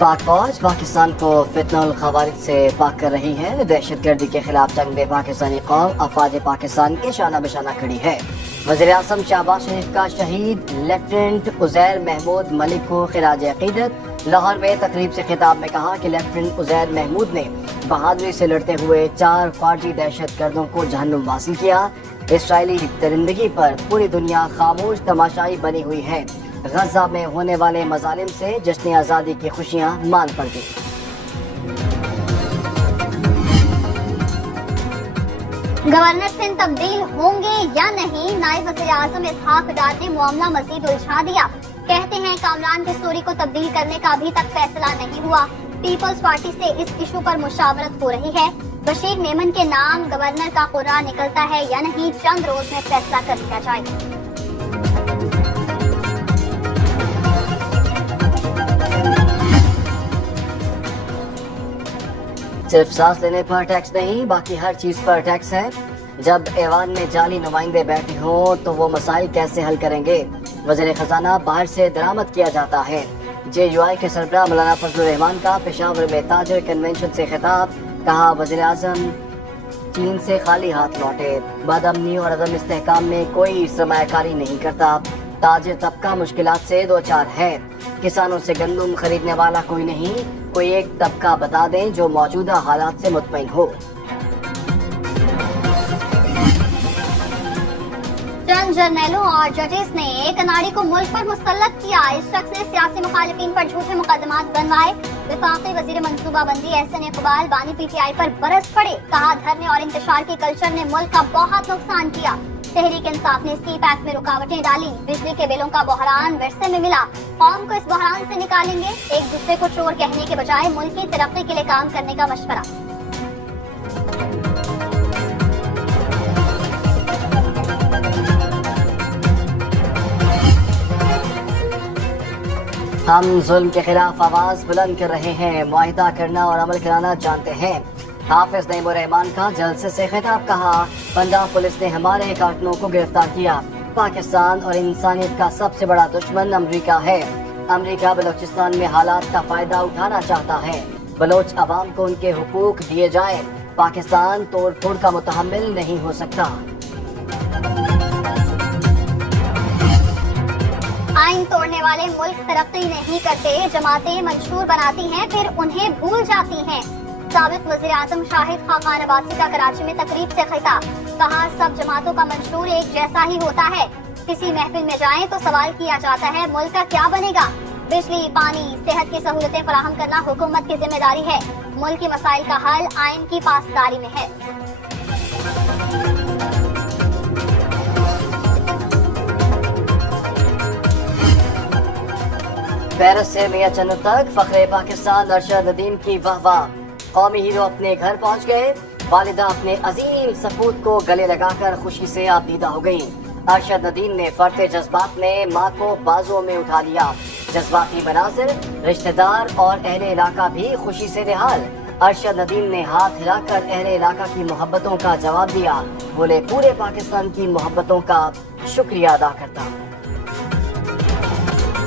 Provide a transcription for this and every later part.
पाक फौज पाकिस्तान को फितनुल खवारिज से पाक कर रही है। दहशत गर्दी के खिलाफ जंग में पाकिस्तानी कौम अफवाज पाकिस्तान के शाना बशाना खड़ी है। वज़ीर आज़म शहबाज शरीफ का शहीद लेफ्टिनेंट उज़ैर महमूद मलिक को खिराज अक़ीदत। लाहौर में तकरीब से खिताब में कहा कि लेफ्टिनेंट उज़ैर महमूद ने बहादुरी से लड़ते हुए 4 फ़ौजी दहशत गर्दों को जहन्नुम वासिल किया। इसराइली दरिंदगी पर पूरी दुनिया खामोश तमाशाई बनी हुई है। गजा में होने वाले मजालिम से जश्न आज़ादी की खुशियां मान पड़ गई। गवर्नर सिंध तब्दील होंगे या नहीं, नायब वज़ीर आज़म इसहाक डार ने मामला मजीद उलझा दिया। कहते हैं कामरान की स्टोरी को तब्दील करने का अभी तक फैसला नहीं हुआ। पीपल्स पार्टी से इस इशू पर मुशावरत हो रही है। बशीर मेमन के नाम गवर्नर का कुर्रा निकलता है या नहीं, चंद रोज में फैसला कर लिया जाएगा। सिर्फ सांस लेने पर टैक्स नहीं, बाकी हर चीज पर टैक्स है। जब ऐवान में जाली नुमाइंदे बैठे हों तो वो मसाइल कैसे हल करेंगे। वज़ीर खजाना बाहर से दरामद किया जाता है। JUI के सरबराह मौलाना फजलुर रहमान का पेशावर में ताजर कन्वेंशन से खिताब। कहा वज़ीर आज़म चीन से खाली हाथ लौटे। बदअमनी और अदम इस्तेहकाम में कोई सरमायाकारी नहीं करता। ताजिर तबका मुश्किलात से दो चार है। किसानों से गंदम खरीदने वाला कोई नहीं। कोई एक तबका बता दें जो मौजूदा हालात से मुतमईन हो। चंद जर्नैलों और जजेस ने एक अनाड़ी को मुल्क पर मुसल्लत किया। इस शख्स ने सियासी मुखालिफिन पर झूठे मुकदमात बनवाए। वफाकी वजीर मंसूबाबंदी एहसन इकबाल बानी PTI पर बरस पड़े। कहा धरने और इंतशार के कल्चर ने मुल्क का बहुत नुकसान किया। तहरीक इंसाफ ने स्टीप एक्ट में रुकावटें डाली। बिजली के बिलों का बहरान विरसे में मिला। कौम को इस बहरान से निकालेंगे। एक दूसरे को चोर कहने के बजाय मुल्क की तरक्की के लिए काम करने का मशवरा। हम जुल्म के खिलाफ आवाज बुलंद कर रहे हैं। मुआहिदा करना और अमल कराना जानते हैं। हाफिज नईमुर रहमान का जलसे से खिताब। कहा पंजाब पुलिस ने हमारे कारकुनों को गिरफ्तार किया। पाकिस्तान और इंसानियत का सबसे बड़ा दुश्मन अमरीका है। अमरीका बलोचिस्तान में हालात का फायदा उठाना चाहता है। बलोच अवाम को उनके हुकूक दिए जाए। पाकिस्तान तोड़ फोड़ का मुतहम्मिल नहीं हो सकता। आइन तोड़ने वाले मुल्क तरक्की नहीं करते। जमातें मंशूर बनाती हैं फिर उन्हें भूल जाती हैं। साबिक वज़ीर आज़म शाहिद खाकान अब्बासी का कराची में तकरीब से खिताब। कहा सब जमातों का मंशूर एक जैसा ही होता है। किसी महफिल में जाएं तो सवाल किया जाता है मुल्क का क्या बनेगा। बिजली पानी सेहत की सहूलतें फराहम करना हुकूमत की जिम्मेदारी है। मुल्क के मसाइल का हल आइन की पासदारी में है। पेरिस से मियां चन्नू तक फखरे पाकिस्तान अरशद नदीम की वाह-वाह। कौमी हीरो अपने घर पहुंच गए। वालिदा अपने अजीम सपूत को गले लगाकर खुशी से आबीदा हो गई। अरशद नदीम ने फरते जज्बात में माँ को बाजुओं में उठा लिया। जज्बाती मनाजिर, रिश्तेदार और अहले इलाका भी खुशी से निहाल। अरशद नदीम ने हाथ हिलाकर अहले इलाका की मोहब्बतों का जवाब दिया। बोले पूरे पाकिस्तान की मोहब्बतों का शुक्रिया अदा करता हूँ।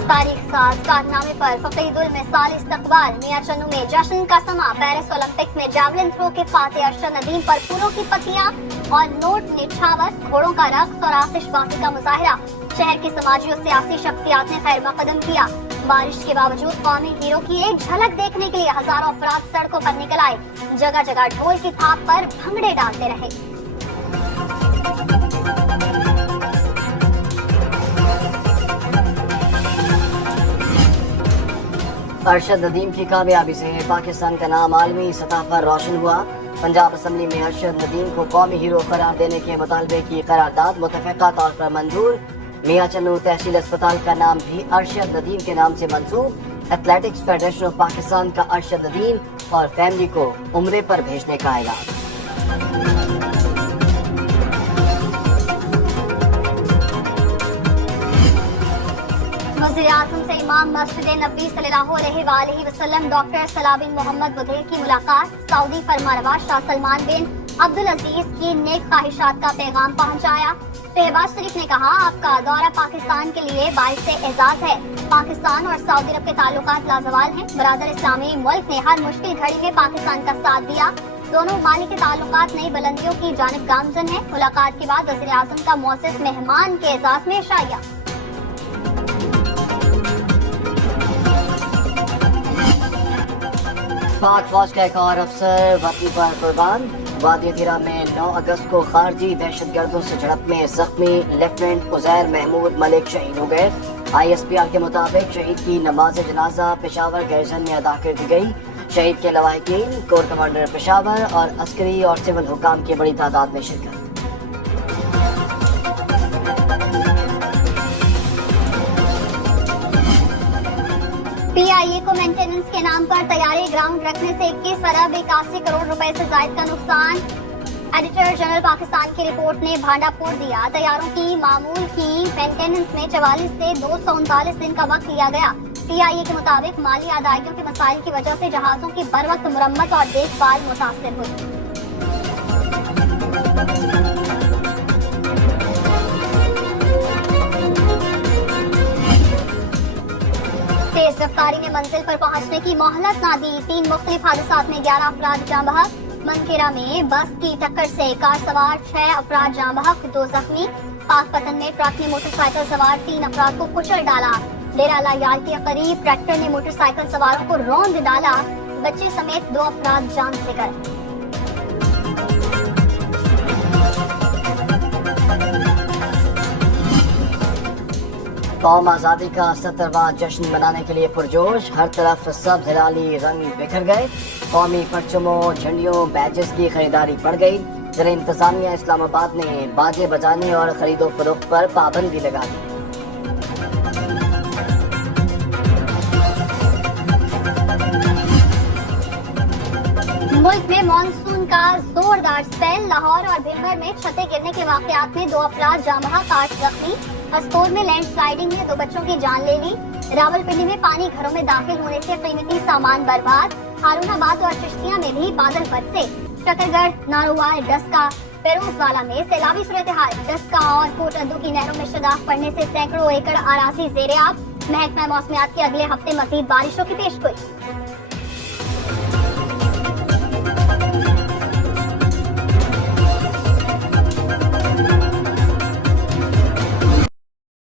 तारीख साज कारनामे पर फकीदुल मिसाल इस्तकबाल। मियां चन्नू में जश्न का समा। पेरिस ओलंपिक में जैवलिन थ्रो के फाते अरशद नदीम पर फूलों की पत्तियां और नोट निछावर, घोड़ों का रक्स और आतिशबाजी का मुजाहिरा। शहर की समाजी और सियासी शख्सियात ने खैर मकदम किया। बारिश के बावजूद कौमी हीरो की एक झलक देखने के लिए हजारों अफराद सड़कों पर निकल आए। जगह जगह ढोल की थाप पर भंगड़े डालते रहे। अरशद नदीम की कामयाबी से पाकिस्तान का नाम आलमी सतह पर रोशन हुआ। पंजाब असम्बली में अरशद नदीम को कौमी हीरो करार देने के मुतालबे की करारदाद मुतफ़क़ा तौर पर मंजूर। मियां चन्नू तहसील अस्पताल का नाम भी अरशद नदीम के नाम से मंसूब। एथलेटिक्स फेडरेशन ऑफ पाकिस्तान का अरशद नदीम और फैमिली को उम्रे पर भेजने का ऐलान। वज़ीर आज़म से इमाम मस्जिद नबी सल्लल्लाहु अलैहि वसल्लम डॉक्टर सलाह बिन मोहम्मद बुधैल की मुलाकात। सऊदी फरमानरवा शाह सलमान बिन अब्दुल अजीज की नेक ख्वाहिशात का पैगाम पहुंचाया। शहबाज शरीफ ने कहा, आपका दौरा पाकिस्तान के लिए बाइस एजाज है। पाकिस्तान और सऊदी अरब के ताल्लुकात लाजवाल हैं। बरादर इस्लामी मुल्क ने हर मुश्किल घड़ी में पाकिस्तान का साथ दिया। दोनों ममालिक के ताल्लुकात नई बुलंदियों की जानिब गामजन है। मुलाकात के बाद वज़ीर आज़म का मुअज़्ज़ज़ मेहमान के एजाज में शाया। पाक फौज का एक और अफसर वतन पर कुर्बान। वादी अतीरा में 9 अगस्त को खारजी दहशतगर्दों से झड़प में जख्मी लेफ्टिनेंट उज़ैर महमूद मलिक शहीद हो गए। ISPR के मुताबिक शहीद की नमाज जनाजा पेशावर गैरजन में अदा कर दी गई। शहीद के लवाहिकीन, कोर कमांडर पेशावर और अस्करी और सिविल हुकाम की बड़ी तादाद में शिरकत। PIA को मेंटेनेंस के नाम पर तैयारी ग्राउंड रखने से 21 अरब 81 करोड़ रुपए से जायद का नुकसान। एडिटर जनरल पाकिस्तान की रिपोर्ट ने भांडा फोड़ दिया। तैयारों की मामूल की मेंटेनेंस में 44 से 239 दिन का वक्त लिया गया। PIA के मुताबिक माली अदायगियों के मसाइल की वजह से जहाजों की बर वक्त मुरम्मत और देखभाल मुतासर हुई। तेज रफ्तारी ने मंजिल पर पहुंचने की मोहलत ना दी। 3 मुख्तलिफ हादसात में 11 अफराद जाँ बहक। मनकेरा में बस की टक्कर से कार सवार 6 अफराद जाँ बहक, 2 जख्मी। पाकपतन में ट्रक ने मोटरसाइकिल सवार 3 अफराद को कुचल डाला। डेरा लायाल के करीब ट्रैक्टर ने मोटरसाइकिल सवारों को रौंद डाला। बच्चे समेत 2 अफराद जान से गए। कौम आज़ादी का 70वां जश्न मनाने के लिए पुरजोश। हर तरफ सब हिलाली रंग बिखर गए। कौमी परचमों, झंडियों, बैजेस की खरीदारी बढ़ गई। ज़िला इंतजामिया इस्लामाबाद ने बाजे बजाने और खरीदो फरोख्त पर पाबंदी लगा दी। मुल्क में मानसून का जोरदार स्पेल। लाहौर और भिलवर में छतें गिरने के वाकयात में 2 अफराद जाँ बहक, 8 जख्मी। हस्तोर में लैंडस्लाइडिंग ने 2 बच्चों की जान ले ली। रावलपिंडी में पानी घरों में दाखिल होने से कीमती सामान बर्बाद। हारूनाबाद और चिश्तिया में भी बादल बरसे। शकरगढ़, नारोवाल, डस्का, फिरोजवाला में सैलाबी सूरत हाल। डस्का और कोट अद्दू की नहरों में शदाब पड़ने से सैकड़ों एकड़ अराजी ज़ेरे आब। महकमा मौसमियात के अगले हफ्ते मजीद बारिशों की पेशगोई।